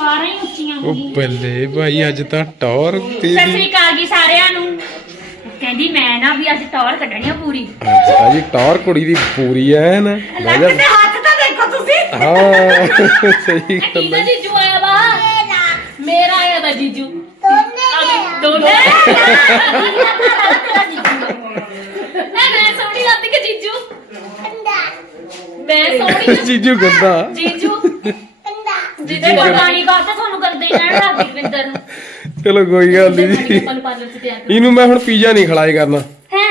ਸਲਵਾਰਾਂ ਹੀ ਉੱਚੀਆਂ ਹੋ ਉਹ ਗਈਆਂ ਬੱਲੇ ਭਾਈ ਅੱਜ ਤਾਂ ਟੌਰ ਸਤਿ ਤੇਰੀ। ਸ੍ਰੀ ਅਕਾਲ ਜੀ ਸਾਰਿਆਂ ਨੂੰ। ਕਹਿੰਦੀ ਮੈਂ ਨਾ ਵੀ ਅੱਜ ਟੌਰ ਕੱਢਣੀ ਆ ਪੂਰੀ। ਅੱਜ ਤਾਂ ਜੀ ਟੌਰ ਕੁੜੀ ਦੀ ਪੂਰੀ ਐ ਨਾ? ਲੈ ਲੱਕ ਜਾ ਤੇ ਹੱਥ ਤਾਂ ਦੇਖੋ ਤੁਸੀਂ। ਹਾਂ ਸਹੀ ਗੱਲ ਕਿਹਦਾ ਹੈ। ਜੀਜੂ ਆਇਆ ਵਾ? ਮੇਰਾ ਆਇਆ ਵਾ ਜੀਜੂ। ਦੋਨੇ ਦੋਨੇ? ਮੈਂ ਮੈਂ ਸੋਹਣੀ ਲੱਗਦੀ ਕਿ ਜੀਜੂ? ਮੈਂ ਸੋਹਣੀ ਜੀਜੂ ਗੰਦਾ। ਜੀਜੂ ਜਿਹਦੇ ਕੋਲ ਪਾਣੀ ਕਰਤਾ ਤੁਹਾਨੂੰ ਕਰਦੇ ਹੀ ਰਹਿਣ ਰਾਤੀ ਵਿੰਦਰ ਨੂੰ। ਚਲੋ ਕੋਈ ਗੱਲ ਨਹੀਂ। ਜੀ ਆਪਾਂ ਨੂੰ ਪਾਰਲਰ ਚ ਤਿਆਰ ਕਰ। ਇਹਨੂੰ ਮੈਂ ਹੁਣ ਪੀਜ਼ਾ ਨਹੀਂ ਖਿਲਾਏ ਕਰਨਾ। ਹੈ?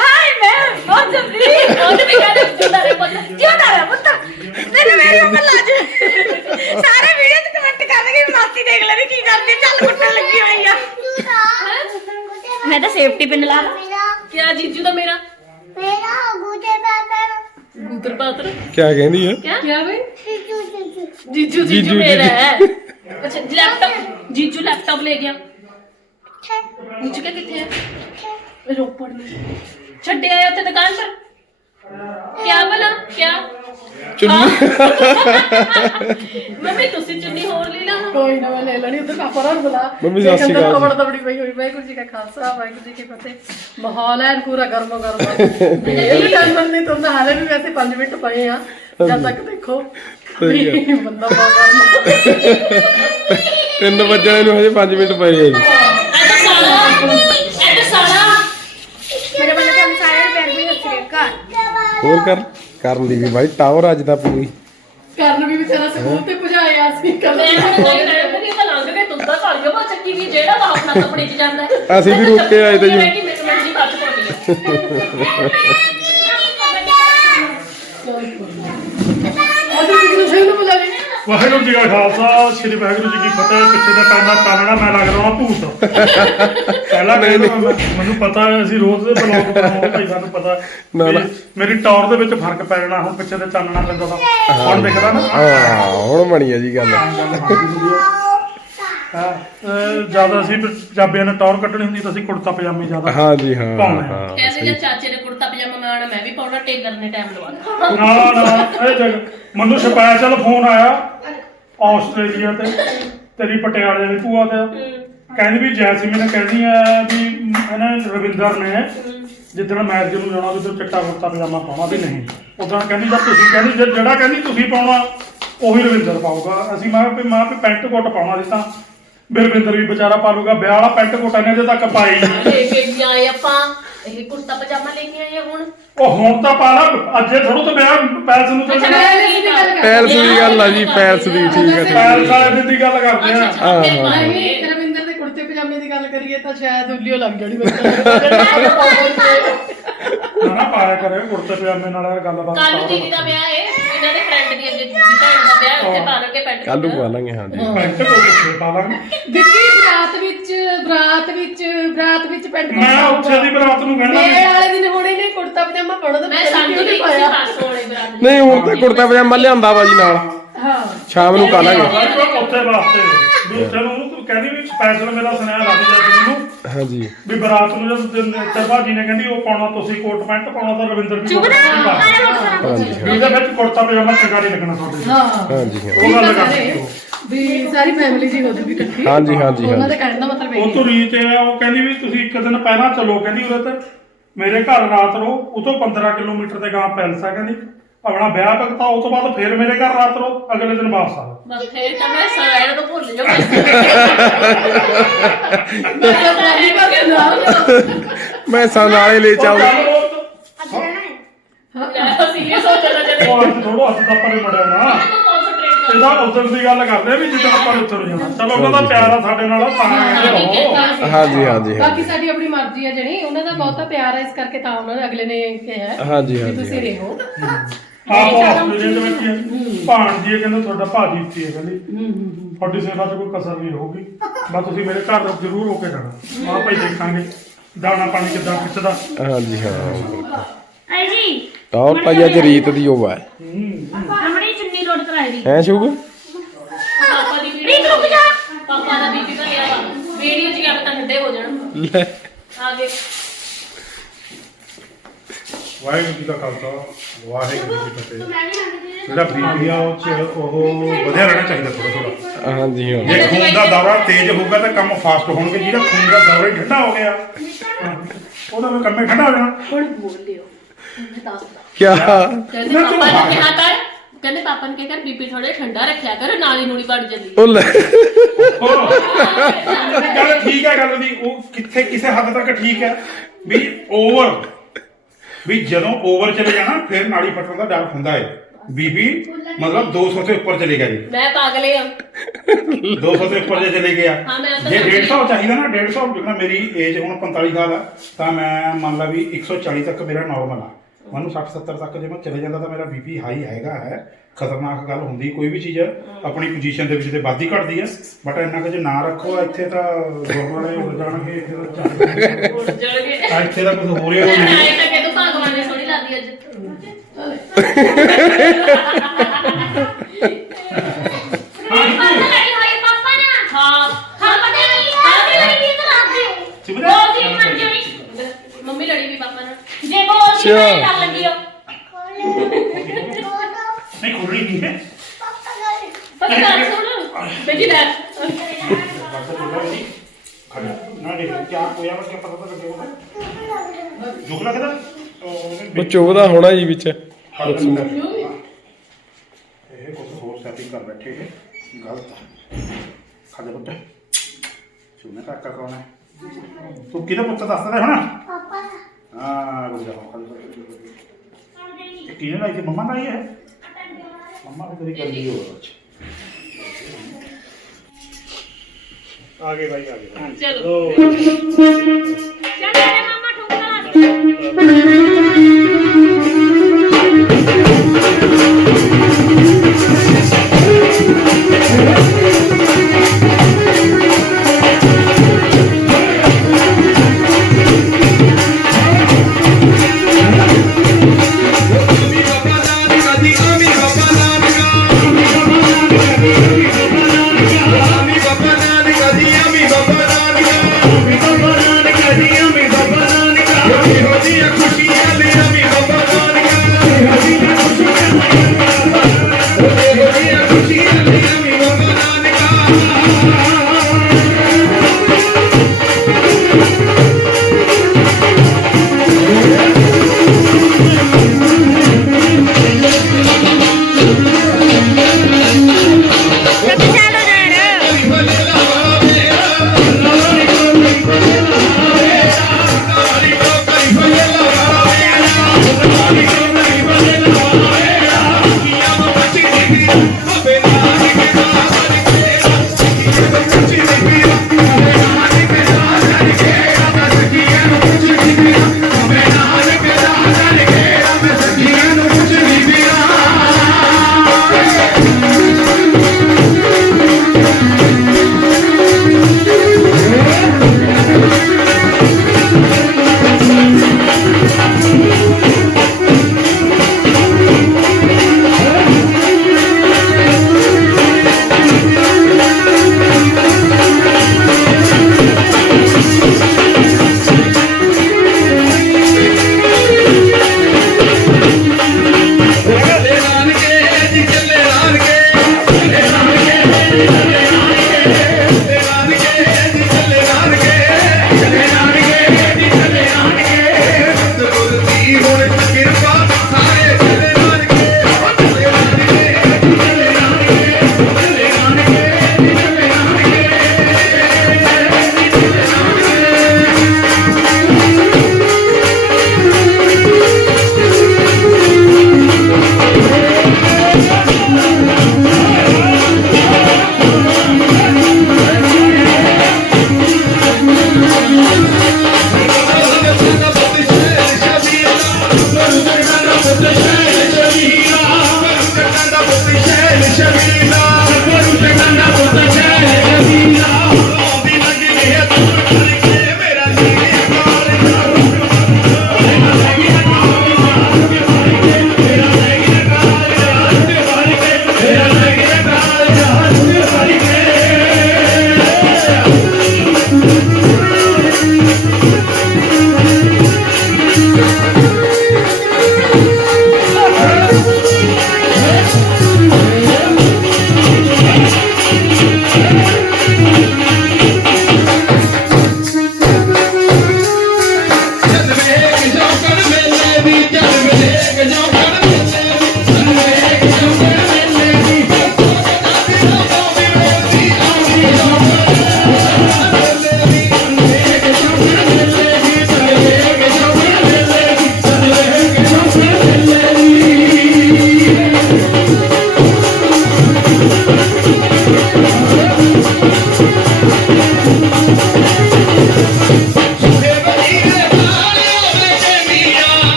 ਹਾਏ ਮੈਂ ਬਹੁਤ ਜਲਦੀ। ਉਹ ਤੇ ਕਹਿੰਦੇ ਜਿਉਂਦਾ ਰਹਿ ਪੁੱਤ। ਜਿਉਂਦਾ ਰਹਿ ਪੁੱਤ? ਤੈਨੂੰ ਮੇਰੀ ਉਮਰ ਲੱਜ ਸਾਰੇ ਵੀਡੀਓ ਤੇ ਕਮੈਂਟ ਕਰਨਗੇ ਵੀ ਮਾਸੀ ਦੇਖ ਲੈ ਵੀ ਕੀ ਕਰਦੀ ਚੱਲ ਕੁੱਟਣ ਲੱਗੀ ਹੋਈ ਆ। ਮੈਂ ਤਾਂ ਸੇਫਟੀ ਪਿੰਨ ਲਾ ਕਿਆ ਜੀਜੂ ਦਾ ਮੇਰਾ? ਗੂਤਰ ਪਾਤਰ ਕੀ ਕਹਿੰਦੀ ਹੈ? ਕਿਆ? ਕਿਆ ਬਈ? ਜੀਜੂ ਜੀਜੂ, ਜੀਜੂ ਮੇਰਾ ਜੀਜੂ। ਹੈ ਅੱਛਾ ਲੈਪਟਾਪ ਜੀਜੂ ਲੈਪਟਾਪ ਲੈ ਗਿਆ ਜੀਜੂ ਕਿਆ ਕਿੱਥੇ ਹੈ ਰੋਪੜ में ਛੱਡਿਆ ਹੈ ਉੱਥੇ ਦੁਕਾਨ ਪਰ ਕਿਆ ਬਣਾ ਕਿਆ ਚੁੰਨੀ ਮੰਮੀ ਤੁਸੀਂ ਚੁੰਨੀ ਹੋਰ ਲੈ ਲਾ ਕੋਈ ਨਾ ਮੈਂ ਲੈ ਲੈਣੀ ਉਧਰ ਪਾਪਾ ਨਾਲ ਬੁਲਾ ਮੰਮੀ ਸਤਿ ਸ਼੍ਰੀ ਅਕਾਲ। ਕਬੜ ਦਬੜੀ ਪਈ ਹੋਈ ਵਾਹਿਗੁਰੂ ਜੀ ਕਾ ਖਾਲਸਾ ਵਾਹਿਗੁਰੂ ਜੀ ਕੀ ਫਤਿਹ ਮਾਹੌਲ ਹੈ ਪੂਰਾ ਗਰਮੋ ਗਰਮ ਇਹ ਟੈਨਸ਼ਨ ਨਹੀਂ ਤੁੰਦਾ ਹਾਲੇ ਵੀ ਵੈਸੇ 5 ਮਿੰਟ ਪਏ ਆ ਜਦ ਤੱਕ ਦੇਖੋ ਸਹੀ ਆ। ਵੀ ਬੰਦਾ ਬਹੁਤ ਗਰਮ ਤਿੰਨ ਵਜੇ ਨੂੰ ਹਜੇ 5 ਮਿੰਟ ਪਏ ਆ ਜੀ। ਐ ਤਾਂ ਸਾਲਾ। ਐ ਤਾਂ ਸਾਲਾ। ਮੇਰੇ ਵੱਲੋਂ ਤੁਹਾਨੂੰ ਸਾਰਿਆਂ ਨੂੰ ਪਿਆਰ ਭਰੀ ਸਤਿ ਸ਼੍ਰੀ ਅਕਾਲ। ਹੋਰ ਕਰ ਕਰਨ ਦੀ ਵੀ ਭਾਈ ਟਾਵਰ ਅੱਜ ਤਾਂ ਪੂਰੀ। ਕਰਨ ਵੀ ਵਿਚਾਰਾ ਸਕੂਲ ਤੇ ਭਜਾਇਆ ਸੀ ਕੱਲ ਮੈਂ ਤਾਂ। ਨਹੀਂ ਰਹਿਣ ਦੀ ਤਾਂ ਲੰਘ ਗਏ ਤੁੰਦਾ ਲਿਓ ਬਾ ਚੱਕੀ ਵੀ ਜਿਹੜਾ ਵਾ ਆਪਣਾ ਕੱਪੜੇ ਚ ਜਾਂਦਾ ਹੈ। ਅਸੀਂ ਵੀ ਰੁਕ ਕੇ ਆਏ ਤੇ ਜੀ। ਮੈਂ ਕਿ ਮੈਨੂੰ ਮੈਨੂੰ ਜੀ ਖੱਤ ਪਾਉਣੀ ਅਸੀਂ ਕਿਸੇ ਸਿੰਘ ਨੂੰ ਬੁਲਾ ਲਈ ਵਾਹਿਗੁਰੂ ਜੀ ਕਾ ਖਾਲਸਾ ਸ੍ਰੀ ਵਾਹਿਗੁਰੂ ਜੀ ਕੀ ਫਤਿਹ। ਪਿੱਛੇ ਦਾ ਪੈਣਾ ਚਾਨਣਾ ਮੈਂ ਲੱਗ ਰਿਹਾ ਭੂਤ। ਪਹਿਲਾਂ ਕਹਿੰਦਾ ਮੈਂ ਮੈਨੂੰ ਪਤਾ ਹੈ ਅਸੀਂ ਰੋਜ਼ ਦੇ ਬਲੌਗ ਬਣਾਉਂਦੇ ਭਾਈ ਸਾਨੂੰ ਪਤਾ ਨਾ, ਵੀ ਨਾ। ਮੇਰੀ ਟੌਰ ਦੇ ਵਿੱਚ ਫ਼ਰਕ ਪੈ ਜਾਣਾ ਹੁਣ ਪਿੱਛੇ ਤੇ ਚਾਨਣਾ ਪੈਂਦਾ ਤਾਂ ਹੁਣ ਦਿਖਦਾ ਨਾ। ਹਾਂ ਹੁਣ ਬਣੀ ਹੈ ਜੀ ਗੱਲ। ਜ਼ਿਆਦਾ ਅਸੀਂ ਪੰਜਾਬੀਆਂ ਨੇ ਟੌਰ ਕੱਢਣੀ ਹੁੰਦੀ ਤਾਂ ਅਸੀਂ ਕੁੜਤਾ ਪਜਾਮੇ ਜ਼ਿਆਦਾ ਹਾਂ ਜੀ ਹਾਂ ਪਾਉਣਾ। ਹਾਂ। ਕਹਿੰਦੇ ਜੇ ਚਾਚੇ ਨੇ ਕੁੜਤਾ ਪਜਾਮਾ ਮੈਂ ਵੀ ਪਾਉਣਾ ਟੇਲਰ ਨੇ ਟਾਈਮ ਲਵਾ ਦਿੱਤਾ। ਨਾ ਨਾ ਇਹ ਜਗ ਮੈਨੂੰ ਸਪੈਸ਼ਲ ਫੋਨ ਆਇਆ ਆਸਟ੍ਰੇਲੀਆ ਤੇ ਤੇਰੀ ਪਟਿਆਲੇ ਦੀ ਭੂਆ ਤੇ। ਕਹਿੰਦੀ ਵੀ ਜੈਸਮੀਨ ਕਹਿੰਦੀ ਆ ਵੀ ਇਹਨਾਂ ਰਵਿੰਦਰ ਨੇ ਜਿੱਦਣ ਮੈਚ ਨੂੰ ਜਾਣਾ ਤੂੰ ਚਿੱਟਾ ਕੁੜਤਾ ਪਜਾਮਾ ਪਾਉਣਾ ਵੀ ਨਹੀਂ। ਉਦੋਂ ਕਹਿੰਦੀ ਜਦ ਤੁਸੀਂ ਕਹਿੰਦੀ ਜੇ- ਜਿਹੜਾ ਕਹਿੰਦੀ ਤੁਸੀਂ ਪਾਉਣਾ ਉਹੀ ਰਵਿੰਦਰ ਪਾਊਗਾ। ਅਸੀਂ ਮੈਂ ਵੀ ਮੈਂ ਵੀ ਪੈਂਟ ਕੋਟ ਪਾਉਣਾ ਸੀ ਤਾਂ। ਵੀ ਰਵਿੰਦਰ ਵੀ ਵਿਚਾਰਾ ਪਾ ਲੂਗਾ ਵਿਆਹ ਵਾਲਾ ਪੈਂਟ ਕੋਟ ਇਹਨੇ ਅਜੇ ਤੱਕ ਪਾਈ ਨਹੀਂ ਲੈ ਕੇ ਵੀ ਆਏ ਆਪਾਂ? ਇਹ ਕੁੜਤਾ ਪਜਾਮਾ ਲੈ ਕੇ ਆਏ ਆ ਹੁਣ? ਉਹ ਹੁਣ ਤਾਂ ਪਾ ਲਾ ਅੱਜੇ ਥੋੜੋ ਤਾਂ ਵਿਆਹ ਪੈਲਸ ਨੂੰ ਅੱਛਾ ਜਾਣਾ। ਪੈਲਸ ਦੀ ਗੱਲ ਆ। ਜੀ ਪੈਲਸ ਦੀ ਠੀਕ ਹੈ ਠੀਕ ਪੈਲਸ ਵਾਲੇ ਦੀ ਗੱਲ ਕਰਦੇ ਆ। ਅੱਛਾ ਅੱਛਾ ਫਿਰ ਰਵਿੰਦਰ ਦੇ ਕੁੜਤੇ ਪਜਾਮੇ ਦੀ ਗੱਲ ਕਰੀਏ ਤਾਂ ਸ਼ਾਇਦ ਉੱਲੀਓ ਲੱਗ ਜਾਣੀ ਬੱਚਾ ਨਾ। ਨਾ ਪਾਇਆ ਕਰੇ ਕੁੜਤੇ ਪਜਾਮੇ ਨਾਲ ਗੱਲਬਾਤ ਕੱਲ ਨੂੰ। ਦੀਦੀ ਦਾ ਵਿਆਹ ਹੈ ਇਹਨਾਂ ਦੇ ਫਰੈਂਡ ਦੀ ਅੱਗੇ ਦੀ ਭੈਣ ਦਾ ਵਿਆਹ ਉੱਥੇ ਪਾ ਲਾਂਗੇ ਪੈਂਟ ਕੱਲ ਨੂੰ ਪਾ ਲਾਂਗੇ ਹਾਂ ਜੀ। ਪੈਂਟ ਕੋਟ ਉੱਤੇ ਪਾ ਲਾਂਗੇ। ਦਿੱਤੀ ਬਰਾਤ ਵਿੱਚ ਬਰਾਤ ਵਿੱਚ ਬਰਾਤ ਵਿੱਚ ਪੈਂਟ ਮੈਂ ਉੱਥੇ ਦੀ ਬਰਾਤ ਨੂੰ ਕਹਿਣਾ ਮੇਰੇ ਵਾਲੇ ਦਿਨ ਹੋਣੇ ਨੇ ਕੁੜਤਾ ਪਜਾਮਾ ਪਾਉਣਾ ਤਾਂ ਮੈਂ ਦੀ ਨਹੀਂ ਪਾਇਆ? ਪਾਸੋਂ ਵਾਲੇ ਬਰਾਤ ਨਹੀਂ ਹੁਣ ਤਾਂ ਕੁੜਤਾ ਪਜਾਮਾ ਲਿਆਂਦਾ ਵਾ ਜੀ ਨਾਲ। ਹਾਂ। ਸ਼ਾਮ ਨੂੰ ਪਾ ਲਾਂਗੇ। ਉੱਥੇ ਵਾਸਤੇ ਉੱਥੇ ਨੂੰ ਕਹਿੰਦੀ ਵੀ ਸਪੈਸ਼ਲ ਮੇਰਾ ਸੁਨੇਹਾ ਲੱਗ ਜਾ ਸੀ ਮੈਨੂੰ। ਹਾਂ ਜੀ ਵੀ ਬਰਾਤ ਨੂੰ ਜਦ ਤੇ ਭਾਜੀ ਨੇ ਕਹਿੰਦੀ ਉਹ ਪਾਉਣਾ ਤੁਸੀਂ ਕੋਟ ਪੈਂਟ ਪਾਉਣਾ ਤਾਂ ਰਵਿੰਦਰ ਵੀ ਚੁੱਪ ਕੋਟ ਨਾ ਪੈਂਟ ਪਾਉਣਾ। ਹਾਂ ਜੀ ਹਾਂ। ਵੀ ਇਹਦੇ ਵਿੱਚ ਕੁੜਤਾ ਪਜਾਮਾ ਚੰਗਾ ਨਹੀਂ ਲੱਗਣਾ ਤੁਹਾਡੇ ਹਾਂ। ਹਾਂ। ਉਹ ਗੱਲ ਕਰਦੇ ਵੀ ਸਾਰੀ ਫੈਮਿਲੀ ਜੀ ਹੋ ਜੂਗੀ ਇਕੱਠੀ। ਹਾਂ ਜੀ, ਹਾਂ ਜੀ, ਹਾਂ ਉਹਨਾਂ। ਦੇ ਕਹਿਣ ਦਾ ਮਤਲਬ ਇਹ ਉਹ ਤੋਂ ਰੀਤ ਹੈ ਉਹ ਕਹਿੰਦੀ ਵੀ ਤੁਸੀਂ ਇੱਕ ਦਿਨ ਪਹਿਲਾਂ ਚਲੋ ਕਹਿੰਦੀ ਉਰੇ ਤੇ। ਮੇਰੇ ਘਰ ਰਾਤ ਰਹੋ ਉਹ ਤੋਂ 15 ਕਿਲੋਮੀਟਰ ਦੇ ਗਾਂ ਪੈਲਸ ਆ ਕਹਿੰਦੀ। ਆਪਣਾ ਵਿਆਹ ਭਗਤਾ ਉਹ ਤੋਂ ਬਾਅਦ ਫੇਰ ਮੇਰੇ ਘਰ ਰਾਤ ਰਹੋ ਅਗਲੇ ਦਿਨ ਵਾਪਸ ਆ ਜਾਓ। ਬਸ ਫੇਰ ਤਾਂ ਮੈਂ ਸਾਰਾ ਤੋਂ ਭੁੱਲ ਜਾ ਮੈਂ ਸਾ ਨਾਲੇ ਲੈ ਉਹ ਚੱਲ ਉਹ ਸੀਰੀਅਸ ਹੋ ਜਾਣਾ ਜਦ। ਉਹ ਅੱਜ ਥੋੜਾ ਹੱਥ ਦਾ ਪਰੇ ਮੜਿਆ ਨਾ। ਕਨਸੈਂਟਰੇਟ ਇਹਦਾ ਉਦੋਂ ਦੀ ਗੱਲ ਕਰਦੇ ਆ ਵੀ ਜਿੱਦਾਂ ਆਪਾਂ ਉੱਥੇ ਨੂੰ ਜਾਣਾ ਚਲੋ ਉਹਨਾਂ ਦਾ ਪਿਆਰ ਆ ਸਾਡੇ ਨਾਲ ਤਾਂ ਕਹਿੰਦੇ ਰਹੋ ਹਾਂ ਜੀ ਹਾਂ ਜੀ ਹਾਂ ਬਾਕੀ ਸਾਡੀ ਆਪਣੀ ਮਰਜ਼ੀ ਹੈ ਜਿਹੜੀ ਉਹਨਾਂ ਦਾ ਬਹੁਤਾ ਪਿਆਰ ਹੈ ਇਸ ਕਰਕੇ ਤਾਂ ਉਹਨਾਂ ਨੇ ਅਗਲੇ ਨੇ ਕਿਹਾ ਹੈ ਹਾਂ ਜੀ ਹਾਂ ਵੀ ਜੀ ਤੁਸੀਂ ਰਹੋ। ਆਪ ਆਸਟ੍ਰੇਲੀਆ ਦੇ ਵਿੱਚ ਹੀ। ਆ। ਭਾਣ ਜੀ ਇਹ ਕਹਿੰਦੇ ਤੁਹਾਡਾ ਭਾਜੀ ਇੱਥੇ ਹੈ ਕਹਿੰਦੀ। ਤੁਹਾਡੀ ਸੇਵਾ 'ਚ ਕੋਈ ਕਸਰ ਨਹੀਂ ਰਹੂਗੀ। ਬਸ ਤੁਸੀਂ ਮੇਰੇ ਘਰ ਜ਼ਰੂਰ ਹੋ ਕੇ ਜਾਣਾ। ਆਹ ਭਾਈ ਦੇਖਾਂਗੇ ਦਾਣਾ ਪਾਣੀ ਕਿੱਦਾਂ ਖਿੱਚਦਾ। ਹਾਂ ਜੀ ਹਾਂ। ਆਈ ਜੀ। ਤਾਂ ਜੀ ਅੱਜ ਰੀਤ ਦੀ ਉਹ ਹੈ ਹਮਣੀ ਚੁੰਨੀ ਲੋਡ ਕਰਾਈ ਦੀ। ਹੈ ਸ਼ੁਭ? ਪਾਪਾ ਦੀ ਵੀਡੀਓ ਰੁਕ ਜਾ। ਪਾਪਾ ਦਾ ਬੀਪੀ ਘਟਿਆ ਵਾ। ਵੀਡੀਓ ਚ ਗਿਆ ਤਾਂ ਠੰਡੇ ਹੋ ਜਾਣ। ਲੈ। ਆ ਗਏ। ਵਾਹਿਗੁਰੂ ਜੀ ਦਾ ਖਾਲਸਾ ਵਾਹਿਗੁਰੂ ਜੀ ਕੀ ਫਤਿਹ। ਜਿਹੜਾ ਬੀਪੀ ਆ ਉਹ ਚ ਉਹ ਵਧਿਆ ਰਹਿਣਾ ਚਾਹੀਦਾ ਥੋੜਾ ਥੋੜਾ ਹਾਂਜੀ ਹਾਂ। ਜੇ ਖੂਨ ਦਾ ਦੌਰਾ ਤੇਜ਼ ਹੋਊਗਾ ਤਾਂ ਕੰਮ ਫਾਸਟ ਹੋਣਗੇ। ਜਿਹੜਾ ਖੂਨ ਦਾ ਦੌਰਾ ਹੀ ਠੰਡਾ ਹੋ ਗਿਆ। ਉਹਦਾ ਵੀ ਕੰਮੇ ਠੰਡਾ ਹੋ ਜਾਣਾ। ਹੁਣ ਬੋਲ ਲਿਓ ਦੱਸ ਕਿਆ? ਕਹਿੰਦੇ ਪਾਪਾ ਨੇ ਕਿਹਾ ਕਰ ਕਹਿੰਦੇ ਪਾਪਾ ਨੇ ਕਿਹਾ ਕਰ ਬੀਪੀ ਥੋੜਾ ਠੰਡਾ ਰੱਖਿਆ ਕਰ ਨਾਲੀ ਨੂਲੀ ਪੜ ਜਾਂਦੀ। ਉਹ ਲੈ। ਹੋਰ। ਗੱਲ ਠੀਕ ਹੈ ਗੱਲ ਦੀ। ਉਹ ਕਿੱਥੇ ਕਿਸੇ ਹੱਦ ਤੱਕ ਠੀਕ ਹੈ। ਵੀ ਓਵਰ ਵੀ ਜਦੋਂ ਓਵਰ ਚਲੇ ਜਾਣਾ ਫਿਰ ਨਾੜੀ ਫਟਣ ਦਾ ਡਰ ਹੁੰਦਾ ਹੈ। ਬੀਬੀ ਮਤਲਬ 200 ਤੋਂ ਉੱਪਰ ਚਲੇ ਗਿਆ ਜੀ। ਮੈਂ ਪਾਗਲੇ ਆ। 200 ਤੋਂ ਉੱਪਰ ਜੇ ਚਲੇ ਗਿਆ। ਹਾਂ, ਮੈਂ ਤਾਂ ਜੇ ਸਮਝ 150 ਚਾਹੀਦਾ ਨਾ 150 ਜਿਵੇਂ ਮੇਰੀ ਏਜ ਹੁਣ 45 ਸਾਲ ਆ ਤਾਂ ਮੈਂ ਮੰਨ ਲਾ ਵੀ 140 ਤੱਕ ਮੇਰਾ ਨਾਰਮਲ ਆ। ਮੈਨੂੰ 60 70 ਤੱਕ ਜੇ ਮੈਂ ਚਲੇ ਜਾਂਦਾ ਤਾਂ ਮੇਰਾ ਬੀਪੀ ਹਾਈ ਹੈਗਾ ਹੈ। ਖਤਰਨਾਕ ਗੱਲ ਹੁੰਦੀ ਕੋਈ ਵੀ ਚੀਜ਼ ਆਪਣੀ ਪੋਜੀਸ਼ਨ ਦੇ ਵਿੱਚ ਤੇ ਵੱਧਦੀ ਘਟਦੀ ਹੈ ਬਟ ਇੰਨਾ ਕਿ ਜੇ ਨਾ ਰੱਖੋ ਇੱਥੇ ਤਾਂ ਗੁਰਦੁਆਰੇ ਉੱਡ ਜਾਣਗੇ ਇੱਥੇ ਤਾਂ ਚੱਲ ਉੱਡ ਜਾਣਗੇ ਇੱਥੇ ਤਾਂ ਕੁਝ ਹੋ ਰਿਹਾ ਹੋ ਨਾਲੇ ਤਾਂ ਕਹਿੰਦੇ ਭਗਵਾਨ ਨੇ ਸੋਹਣੀ ਲੱਗਦੀ ਅੱਜ ਹਾਂ ਮੰਮੀ ਲੜੀ ਵੀ ਪਾਪਾ ਨਾਲ ਜੇ ਬੋਲ ਸੀ ਅੱਛਾ। ਮੈਂ ਕਰ ਲੱਗੀ ਹੋ ਨਹੀਂ ਖੁੱਲਣੀ ਨਹੀਂ ਹੈ ਪਤਾ ਗੱਲ ਸੁਣ ਬੇਟੀ ਲੈ ਨਾ ਦੇਖ ਕੀ ਹੋਇਆ ਵਾ ਪਤਾ ਤਾਂ ਲੱਗੇਗਾ ਦੁੱਖ ਲੱਗਦਾ ਉਹ ਚੁਭਦਾ ਹੋਣਾ ਜੀ ਵਿੱਚ ਇਹ ਕੁਝ ਹੋਰ ਸੈਟਿੰਗ ਕਰ ਬੈਠੇ ਹੈ ਗਲਤ। ਹੈ ਖਾਦੇ ਪੁੱਤ। ਸੁਣਨਾ ਕਾਕਾ ਕੌਣ ਹੈ? ਤੂੰ ਕਿਹਦਾ ਪੁੱਤ ਦੱਸਦਾ ਰਿਹਾ ਹੁਣ? ਪਾਪਾ ਹਾਂ ਰੁਕ ਜਾ ਖਾਦੇ ਇਹ ਕਿਹਨੇ ਲਾਈ ਸੀ? ਮੰਮਾ ਲਾਈ ਹੈ? ਮੰਮਾ ਨੇ ਤੇਰੀ ਕਰਦੀ ਹੋ ਆਗੇ ਭਾਈ ਆਗੇ ਚਲੋ। ਚੱਲ। ਮੇਰੇ ਮਾਮਾ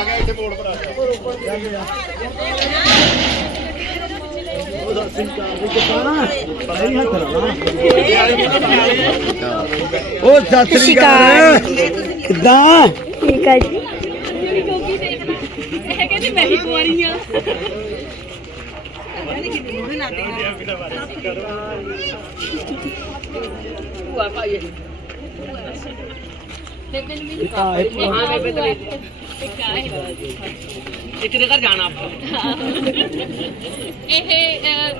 ਆ ਗਿਆ ਇੱਥੇ ਬੋਰਡ ਪਰ। ਜਾਂਦੇ ਆ ਉਹਦਾ ਸਿੰਕਾ ਉਹ ਕਹਣਾ ਬੜੀ ਹੱਥ ਰਣਾ ਉਹ ਸਤਿ ਸ੍ਰੀ ਅਕਾਲ। ਕਿਦਾਂ? ਠੀਕ ਆ ਜੀ। ਇਹ ਕਹਿੰਦੀ ਮੈਂ ਹੀ ਕੁਆਰੀ ਆ ਭੂਆ ਭਾਈ ਲੇਕਿਨ ਵੀ ਹਾਂ ਬੇਬੇ ਦੇ ਘਰ ਜਾਣਾ ਆਪਾਂ। ਇਹ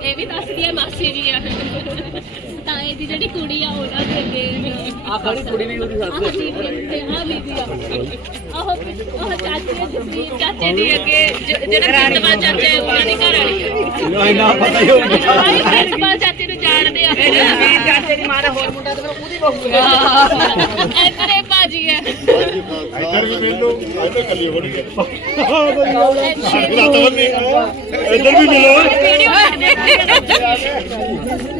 ਇਹ ਵੀ ਦੱਸਦੀ ਹੈ ਮਾਸੀ ਜੀ ਆ। ਤਾਂ ਇਹ ਦੀ ਜਿਹੜੀ ਕੁੜੀ ਆ ਉਹਨਾਂ ਦੇ ਅੱਗੇ ਆ। ਖੜੀ ਕੁੜੀ ਵੀ ਉਹਦੀ ਸੱਸ। ਆਹ ਦੀਦੀ ਤੇ ਆਹ ਦੀਦੀ ਆ। ਆਹ ਉਹ ਚਾਚੇ ਜਸਵੀਰ ਚਾਚੇ ਦੀ ਅੱਗੇ ਜ- ਜਿਹੜਾ ਕਿੰਦਵਾ ਚਾਚਾ ਹੈ ਉਹਨਾਂ ਦੀ ਘਰ ਵਾਲੀ ਹੈ ਇੰਨਾ ਪਤਾ ਹੀ ਹੋਊਗਾ। ਕਿੰਦਵਾ ਚਾਚੇ ਨੂੰ ਜਾਣਦੇ ਆ। ਵੀਰ ਚਾਚੇ ਦੀ ਮਾਂ ਦਾ ਹੋਰ ਮੁੰਡਾ ਤੇ ਫਿਰ ਉਹਦੀ ਬਹੂ ਹੈ। ਇੱਧਰ ਬਾਜੀ ਹੈ ਇੱਧਰ ਵੀ ਮਿਲੋ ਇੱਧਰ ਕੱਲੀ ਹੋਣੀ ਹੈ। ਇੱਧਰ ਵੀ ਮਿਲੋ। ਵੀਡੀਓ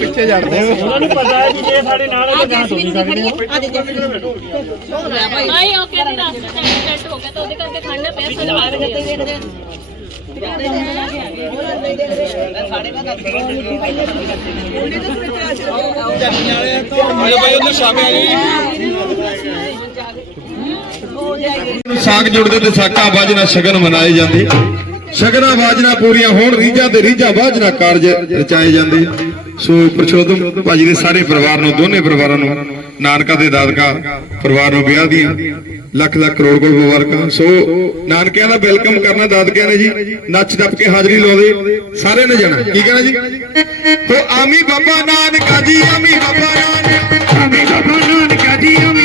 ਪਿੱਛੇ ਜੜਦੇ ਉਹਨਾਂ ਨੂੰ ਪਤਾ ਹੈ ਵੀ ਜੇ ਸਾਡੇ ਨਾਲ ਹੈ ਤਾਂ ਗਾਂ ਸੁਣੀ ਸਕਦੇ ਆ ਨਹੀਂ ਉਹ ਕਹਿੰਦੀ ਰਸਤੇ ਚ ਐਕਸੀਡੈਂਟ ਹੋ ਗਿਆ ਤਾਂ ਉਹਦੇ ਕਰਕੇ ਖੜਨਾ ਪਿਆ ਸਲਵਾਰ ਦੇ ਆਜੋ ਭਾਈ ਉਧਰ ਸ਼ਾਮੇ ਆ। ਜੀ ਸਾਗ ਜੁੜਦੇ ਤੇ ਸਾਕਾ ਬਾਜਨਾ ਸ਼ਗਨ ਮਨਾਏ ਜਾਂਦੇ। ਸ਼ਗਨਾਂ ਬਾਜਨਾ ਪੂਰੀਆਂ ਹੋਣ, ਰੀਝਾਂ ਤੇ ਰੀਝਾਂ ਬਾਜਨਾ ਕਾਰਜ ਰਚਾਏ ਜਾਂਦੇ ਸੋ ਪ੍ਰਸ਼ੋਤਮ ਭਾਜੀ ਦੇ ਸਾਰੇ ਪਰਿਵਾਰ ਨੂੰ, ਦੋਨੇ ਪਰਿਵਾਰਾਂ ਨੂੰ, ਨਾਨਕਾ ਤੇ ਦਾਦਕਾ ਪਰਿਵਾਰ ਨੂੰ ਵਿਆਹ ਦੀਆਂ ਲੱਖ ਲੱਖ ਕਰੋੜ ਕਰੋੜ ਮੁਬਾਰਕਾਂ। ਸੋ ਨਾਨਕਿਆਂ ਦਾ ਵੈਲਕਮ ਕਰਨਾ ਦਾਦਕਿਆਂ ਨੇ ਜੀ। ਨੱਚ ਟੱਪ ਕੇ ਹਾਜ਼ਰੀ ਲਾਉਂਦੇ ਸਾਰੇ ਨੇ ਜਾਣਾ। ਕੀ ਕਹਿਣਾ ਜੀ? ਹੋ ਆਮੀ ਬਾਬਾ ਨਾਨਕਾ ਜੀ, ਆਮੀ ਬਾਬਾ ਨਾਨਕ। ਆਮੀ ਬਾਬਾ ਨਾਨਕਾ ਜੀ, ਆਮੀ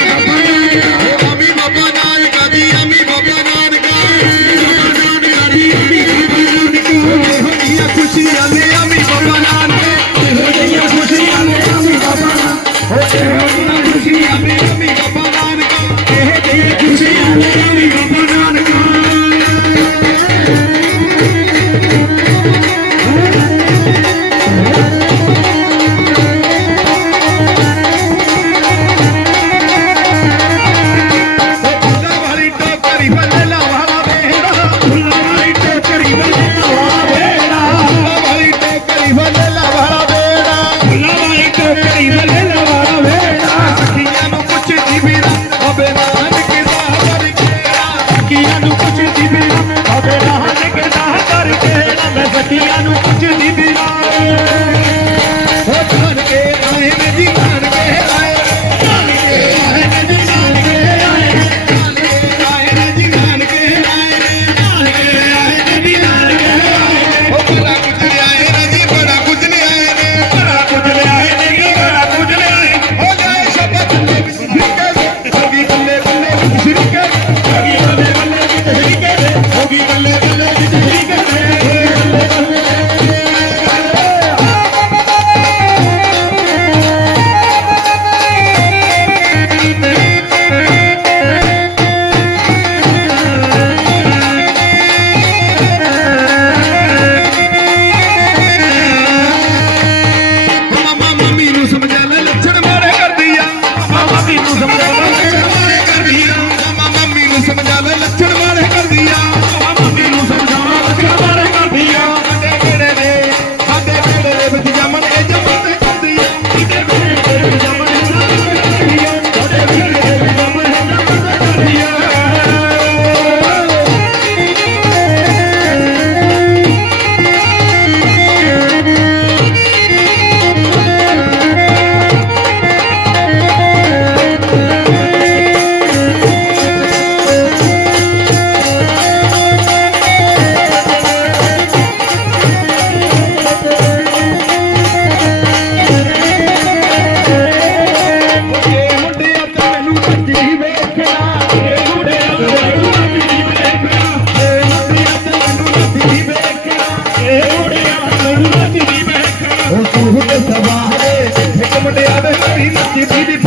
আমি। beep beep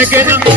ਲੈ ਕੇ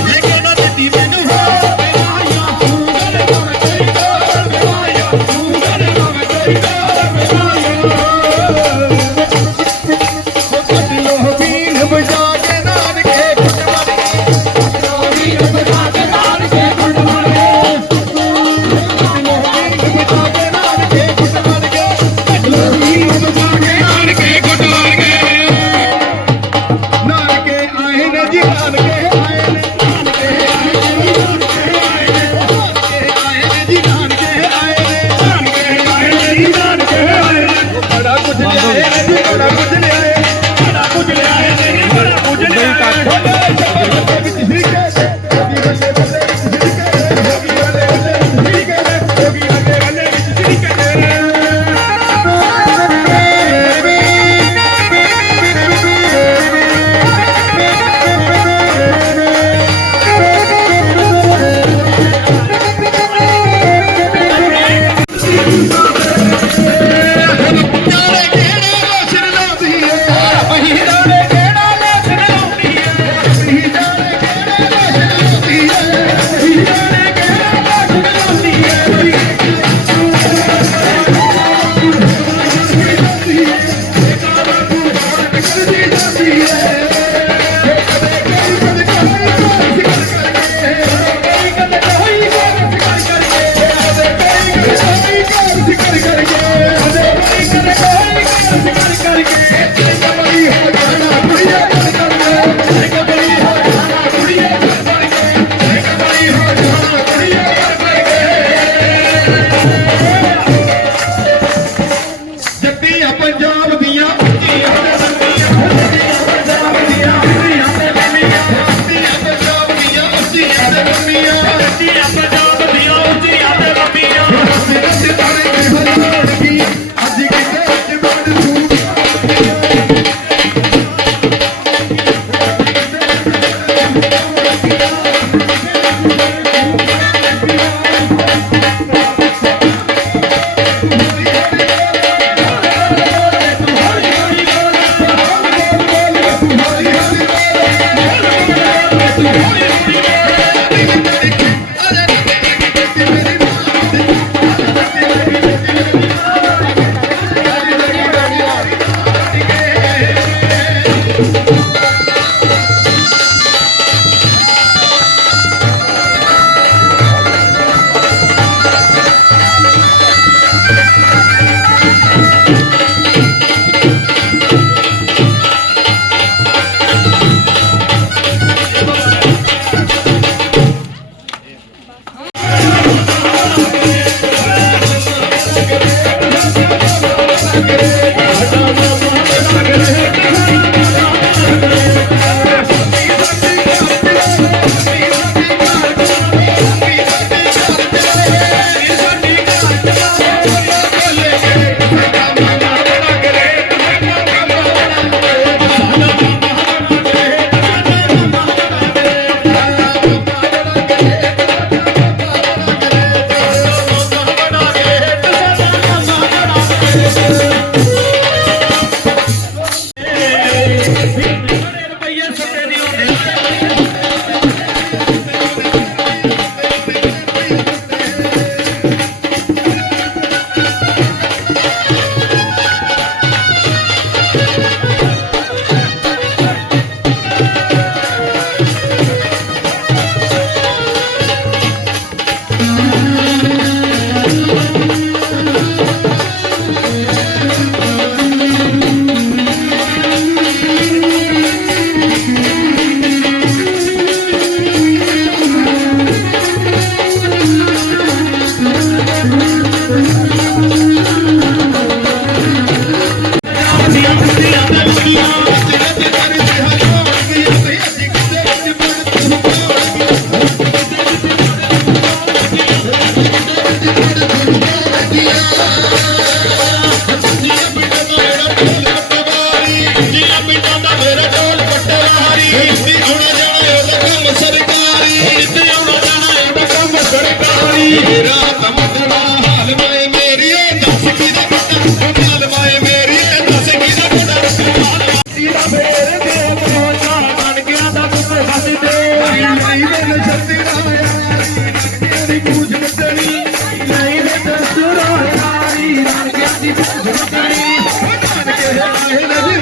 Thank you.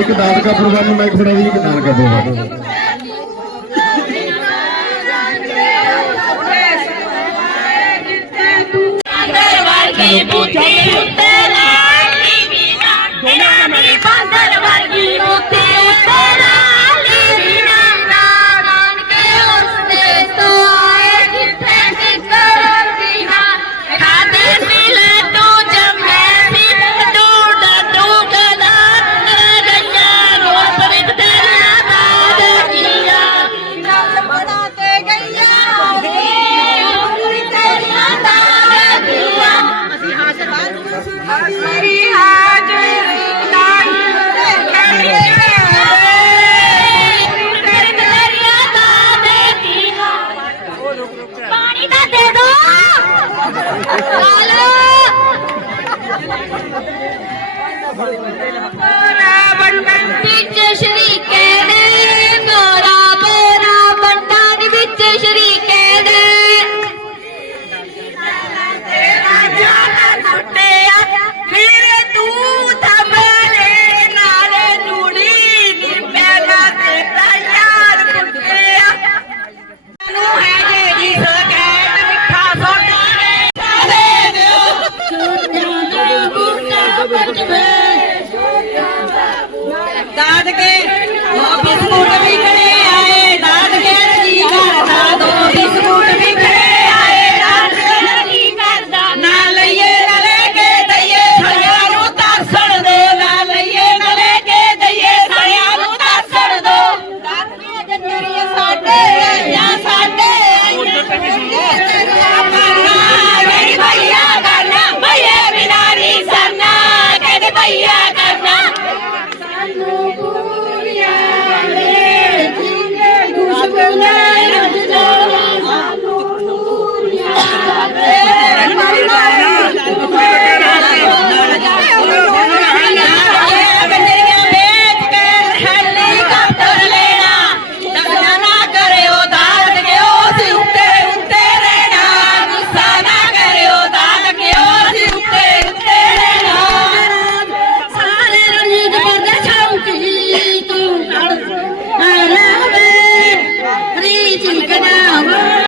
ਇੱਕ ਨਾਨਕਾ ਪ੍ਰੋਗਰਾਮ ਨੂੰ ਮਾਈਕ ਫੜਾ ਜੀ ਇੱਕ ਨਾਨਕਾ ਪ੍ਰੋਗਰਾਮ ਨੂੰ ਉੱਤੇ